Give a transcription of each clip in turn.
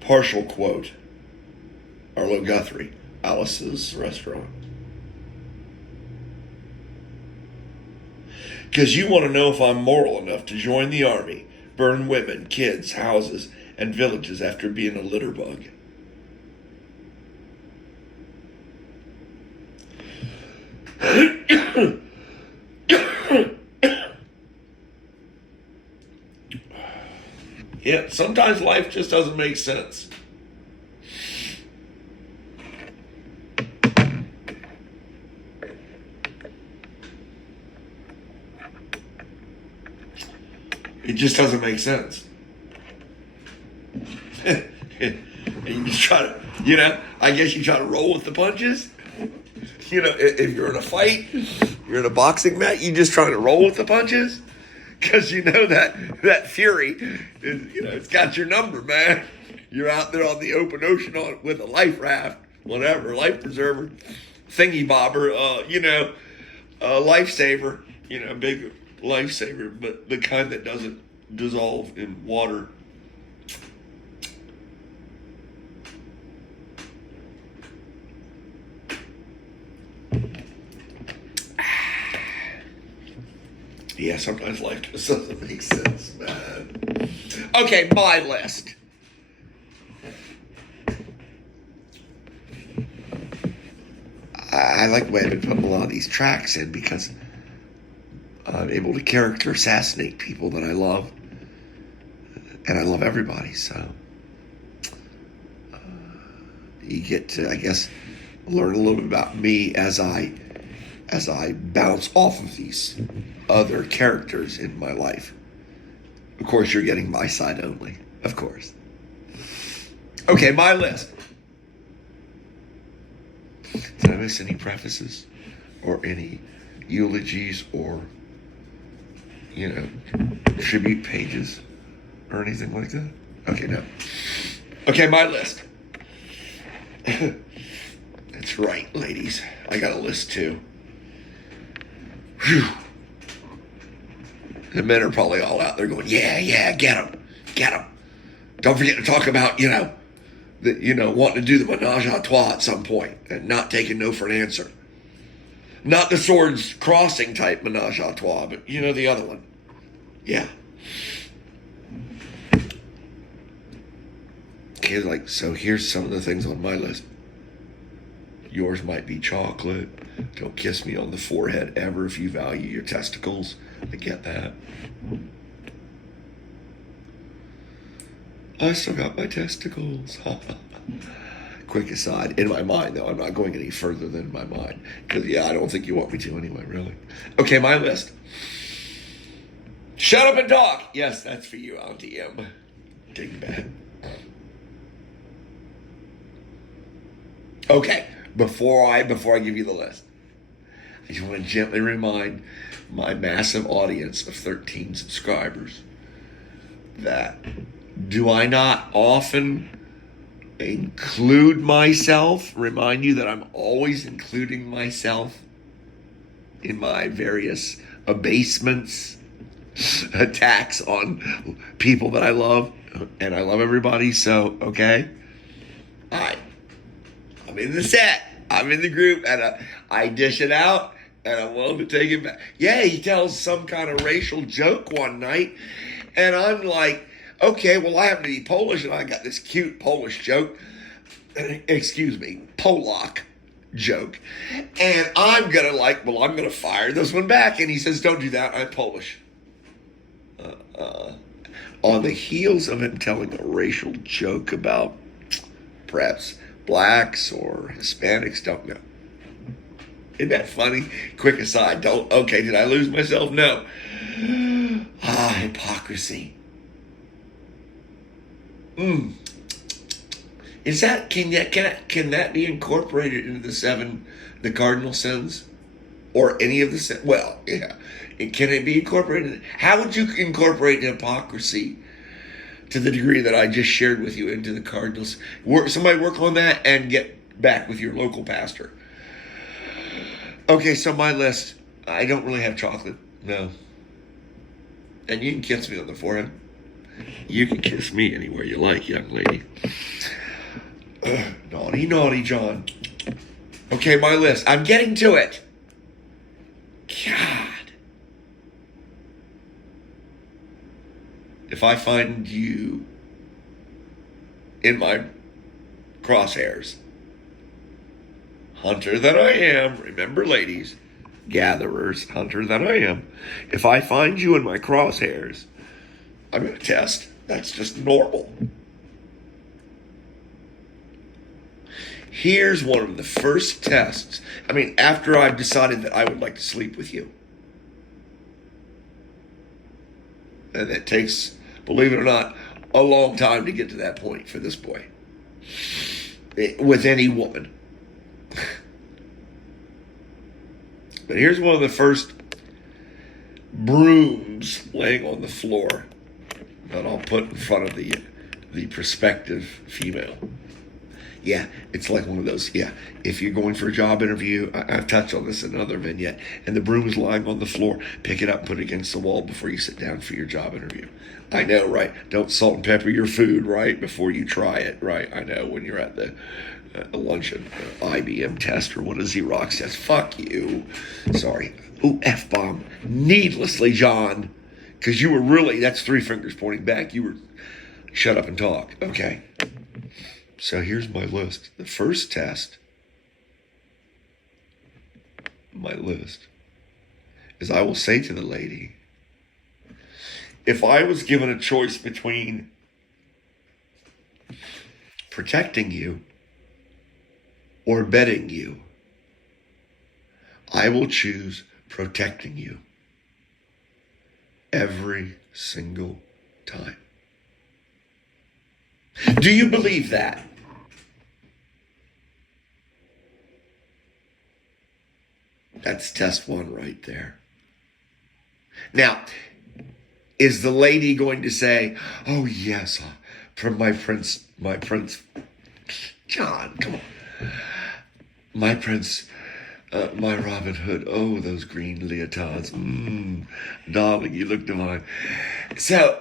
Partial quote. Arlo Guthrie, Alice's Restaurant. Because you want to know if I'm moral enough to join the army, burn women, kids, houses, and villages after being a litter bug. Yeah, sometimes life just doesn't make sense. It just doesn't make sense. And you just try to, I guess you try to roll with the punches. If you're in a fight, you're in a boxing match, you just trying to roll with the punches. Because that fury, it's got your number, man. You're out there on the open ocean with a life raft, whatever, life preserver, thingy bobber, a lifesaver, big lifesaver, but the kind that doesn't dissolve in water. Yeah, sometimes life just doesn't make sense, man. Okay, my list. I like the way I've been putting a lot of these tracks in because I'm able to character assassinate people that I love. And I love everybody, so you get to, I guess, learn a little bit about me as I bounce off of these other characters in my life. Of course, you're getting my side only, of course. Okay, my list. Did I miss any prefaces or any eulogies or, tribute pages or anything like that? Okay, no. Okay, my list. That's right, ladies. I got a list too. Whew. The men are probably all out there going, yeah, get them. Don't forget to talk about, wanting to do the menage a trois at some point and not taking no for an answer. Not the swords crossing type menage a trois, but the other one. Yeah. Okay, so here's some of the things on my list. Yours might be chocolate. Don't kiss me on the forehead ever if you value your testicles. I get that. I still got my testicles. Quick aside, in my mind, though, I'm not going any further than my mind. Because, I don't think you want me to anyway, really. Okay, my list. Shut up and talk. Yes, that's for you, Auntie M. Take back. Okay, before I give you the list, I just want to gently remind my massive audience of 13 subscribers that do I not often include myself, remind you that I'm always including myself in my various abasements, attacks on people that I love, and I love everybody, so, okay? All right. I'm in the set. I'm in the group, and I dish it out, and I'm willing to take it back. Yeah, he tells some kind of racial joke one night, and I'm like, okay, well, I happen to be Polish, and I got this cute Polish joke. Excuse me, Polak joke. And I'm going to fire this one back. And he says, don't do that. I'm Polish. On the heels of him telling a racial joke about perhaps blacks or Hispanics, don't know. Isn't that funny? Quick aside, did I lose myself? No. Hypocrisy. Is that, can that be incorporated into the cardinal sins? Or any of the sins? Well, yeah. Can it be incorporated? How would you incorporate hypocrisy to the degree that I just shared with you into the cardinals? Somebody work on that and get back with your local pastor. Okay, so my list, I don't really have chocolate, no. And you can kiss me on the forehead. You can kiss me anywhere you like, young lady. Naughty, naughty, John. Okay, my list. I'm getting to it. God. If I find you in my crosshairs, hunter that I am, remember, ladies, gatherers, hunter that I am, if I find you in my crosshairs, I'm going to test. That's just normal. Here's one of the first tests. I mean, after I've decided that I would like to sleep with you. And it takes, believe it or not, a long time to get to that point for this boy. With any woman. But here's one of the first brooms laying on the floor that I'll put in front of the prospective female. Yeah, it's like one of those, yeah, if you're going for a job interview, I've touched on this in another vignette, and the broom is lying on the floor, pick it up, put it against the wall before you sit down for your job interview. I know, right? Don't salt and pepper your food, right, before you try it, right? I know when you're at the luncheon, IBM test, or what a Xerox test. Fuck you. Sorry. Ooh, F-bomb. Needlessly, John. Because you were really, that's three fingers pointing back. You were, shut up and talk. Okay. So here's my list. The first test, my list, is I will say to the lady, if I was given a choice between protecting you or betting you, I will choose protecting you every single time. Do you believe that? That's test one right there. Now, is the lady going to say, oh yes, from my prince, John, come on. My prince, my Robin Hood, oh, those green leotards, darling, you look divine. So,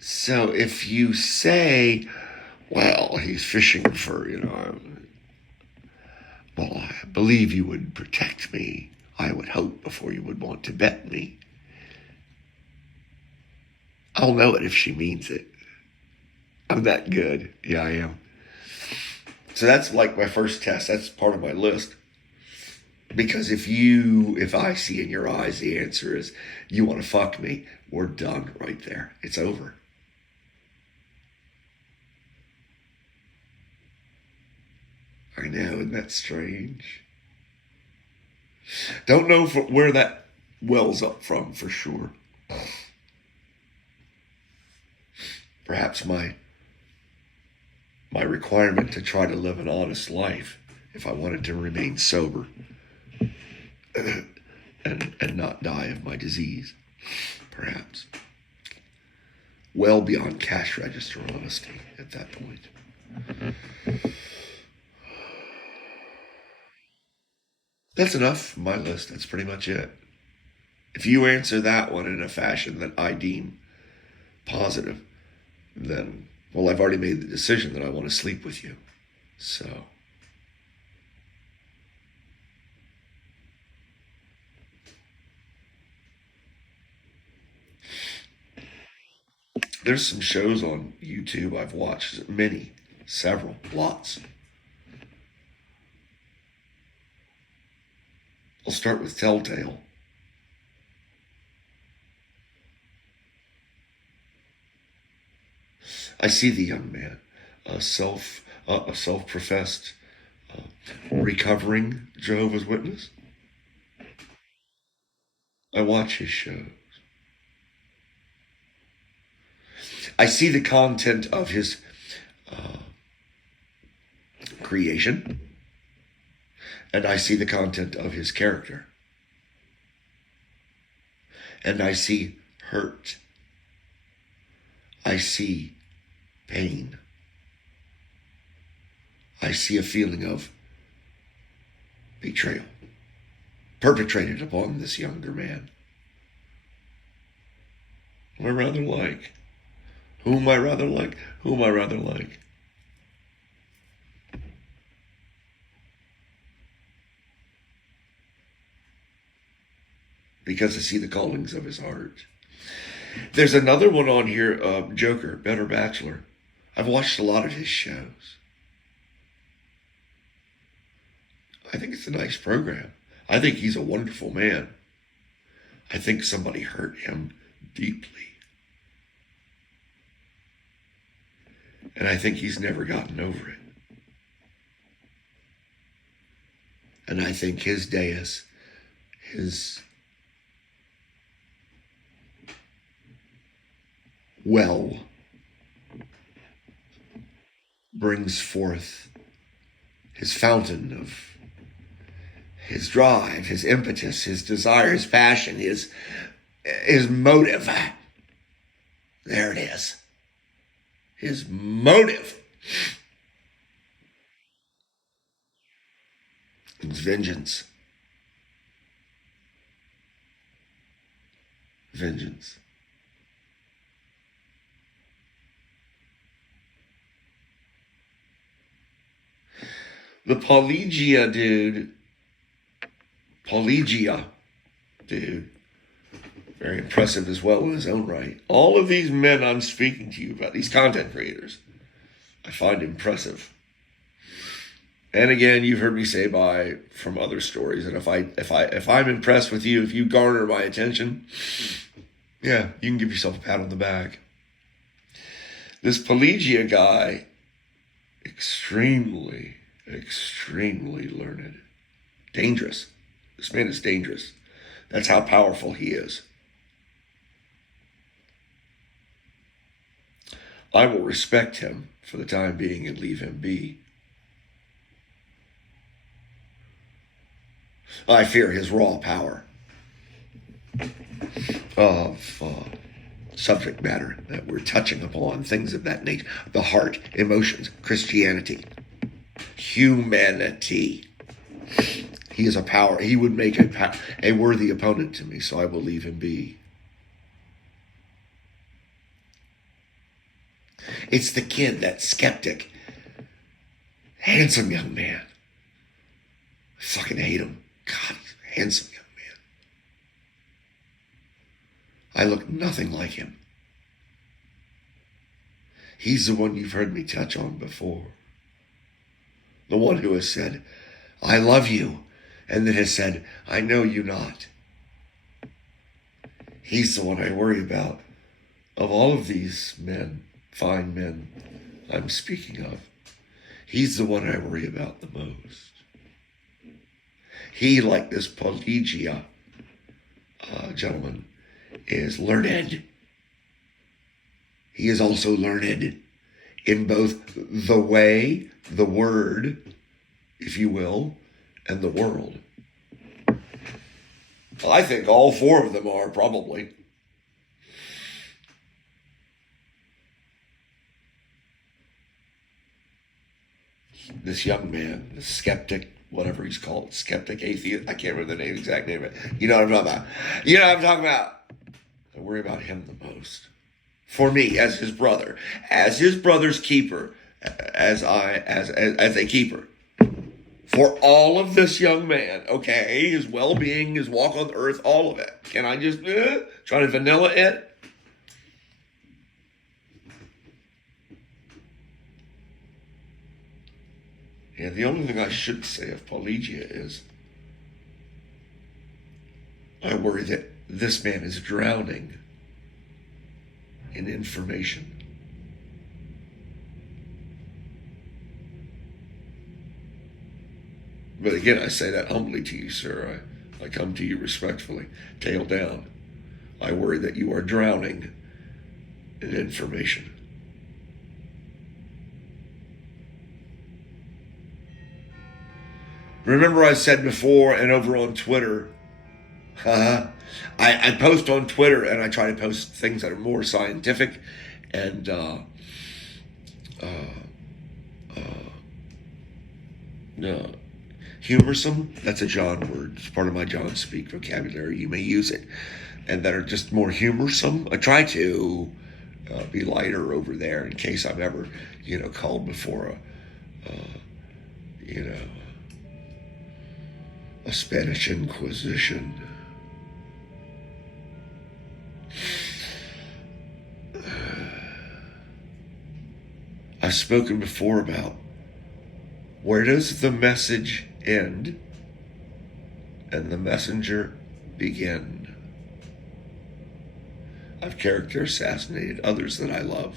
so if you say, well, he's fishing for, well, I believe you would protect me. I would hope before you would want to bet me. I'll know it if she means it. I'm that good. Yeah, I am. So that's like my first test. That's part of my list. Because if I see in your eyes the answer is you want to fuck me, we're done right there. It's over. I know, isn't that strange? Don't know where that wells up from for sure. Perhaps my requirement to try to live an honest life if I wanted to remain sober and not die of my disease, perhaps. Well beyond cash register honesty at that point. That's enough for my list. That's pretty much it. If you answer that one in a fashion that I deem positive, then, well, I've already made the decision that I want to sleep with you. So, there's some shows on YouTube I've watched, many, several, lots. I'll start with Telltale. I see the young man, a self-professed recovering Jehovah's Witness. I watch his shows. I see the content of his creation, and I see the content of his character, and I see hurt. I see pain. I see a feeling of betrayal. perpetrated upon this younger man. Who am I rather like? Who am I rather like? Who am I rather like? Because I see the callings of his heart. There's another one on here, Joker, Better Bachelor. I've watched a lot of his shows. I think it's a nice program. I think he's a wonderful man. I think somebody hurt him deeply. And I think he's never gotten over it. And I think his dais, his well, brings forth his fountain of his drive, his impetus, his desire, his passion, his motive. There it is. His motive. It's vengeance. Vengeance. The Pelagia dude, very impressive as well in his own right. All of these men I'm speaking to you about, these content creators, I find impressive. And again, you've heard me say from other stories that if I'm impressed with you, if you garner my attention, yeah, you can give yourself a pat on the back. This Pelagia guy, extremely learned, dangerous. This man is dangerous. That's how powerful he is. I will respect him for the time being and leave him be. I fear his raw power of subject matter that we're touching upon, things of that nature, the heart, emotions, Christianity, humanity. He is a power. He would make a worthy opponent to me, so I will leave him be. It's the kid, that skeptic, handsome young man. I fucking hate him. God, he's a handsome young man. I look nothing like him. He's the one you've heard me touch on before. The one who has said, I love you, and that has said, I know you not. He's the one I worry about. Of all of these men, fine men I'm speaking of, he's the one I worry about the most. He, like this Pelagia gentleman, is learned. He is also learned in both the way, the word, if you will, and the world. I think all four of them are, probably. This young man, this skeptic, whatever he's called, skeptic, atheist, I can't remember the exact name of it. You know what I'm talking about. You know what I'm talking about. I worry about him the most. For me, as his brother, as his brother's keeper, as a keeper. For all of this young man, okay, his well-being, his walk on earth, all of it. Can I just try to vanilla it? Yeah, the only thing I should say of Pelagia is I worry that this man is drowning in information. But again, I say that humbly to you, sir. I come to you respectfully, tail down. I worry that you are drowning in information. Remember I said before and over on Twitter, I post on Twitter and I try to post things that are more scientific and humorsome, that's a John word. It's part of my John speak vocabulary. You may use it. And that are just more humorsome. I try to be lighter over there in case I'm ever, called before a Spanish Inquisition. I've spoken before about where does the message end and the messenger begin. I've character assassinated others that I love.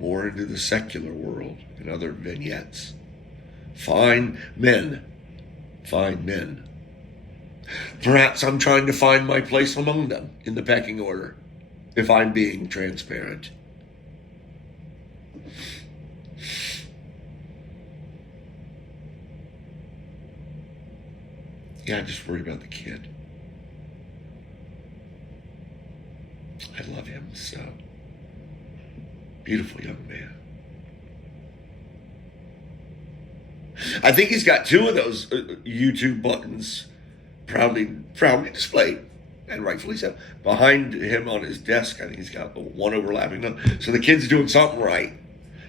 More into the secular world in other vignettes. Fine men. Fine men. Perhaps I'm trying to find my place among them in the pecking order, if I'm being transparent. Yeah, I just worry about the kid. I love him so. Beautiful young man. I think he's got two of those YouTube buttons proudly displayed, and rightfully so. Behind him on his desk, I think he's got one overlapping them. So the kid's doing something right.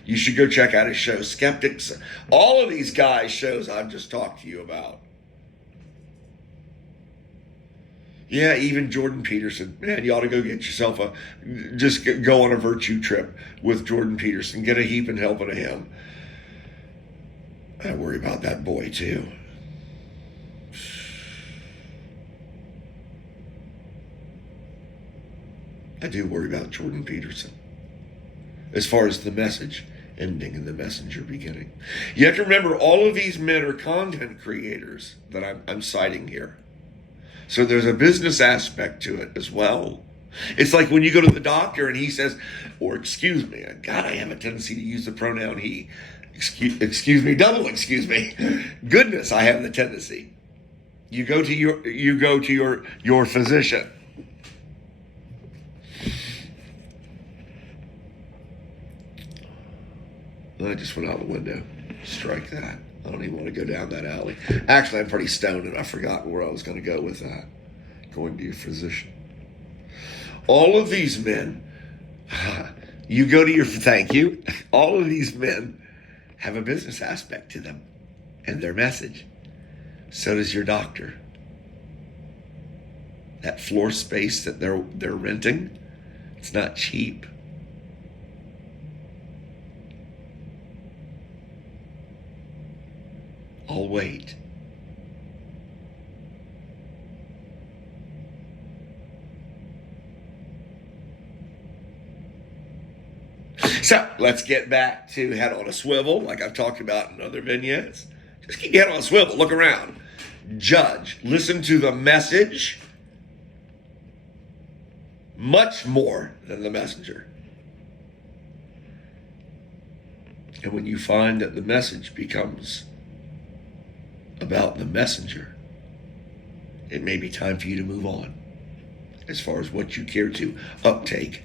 You should go check out his show, Skeptics. All of these guys' shows I've just talked to you about. Yeah, even Jordan Peterson. Man, you ought to go get yourself go on a virtue trip with Jordan Peterson. Get a heap and helping of him. I worry about that boy too. I do worry about Jordan Peterson. As far as the message ending and the messenger beginning. You have to remember, all of these men are content creators that I'm citing here. So there's a business aspect to it as well. It's like when you go to the doctor and he says, or excuse me, God, I have a tendency to use the pronoun he. Excuse me, double excuse me. Goodness, I have the tendency. You go to your physician. I just went out the window. Strike that. I don't even want to go down that alley. Actually, I'm pretty stoned and I've forgotten where I was going to go with that. Going to your physician. All of these men, you go to your, thank you. All of these men have a business aspect to them and their message. So does your doctor. That floor space that they're renting, it's not cheap. I'll wait. So let's get back to head on a swivel, like I've talked about in other vignettes. Just keep your head on a swivel, look around, judge, listen to the message much more than the messenger. And when you find that the message becomes about the messenger, it may be time for you to move on as far as what you care to uptake.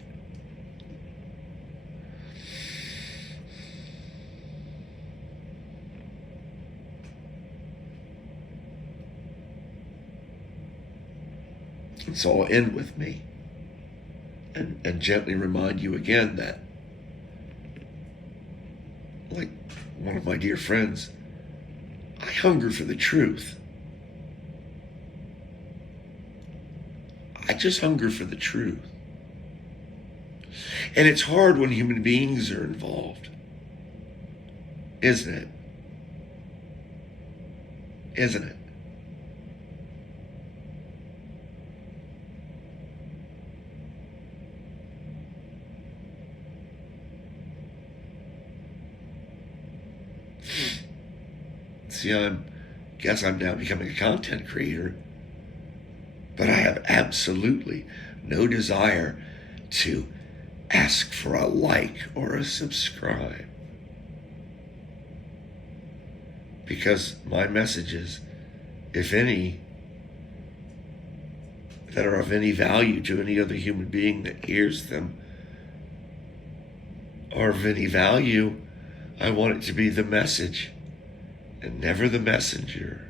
And so I'll end with me and gently remind you again that, like one of my dear friends, I hunger for the truth. I just hunger for the truth. And it's hard when human beings are involved, isn't it? Isn't it? See, guess I'm now becoming a content creator, but I have absolutely no desire to ask for a like or a subscribe, because my messages, if any, that are of any value to any other human being that hears them, are of any value, I want it to be the message and never the messenger.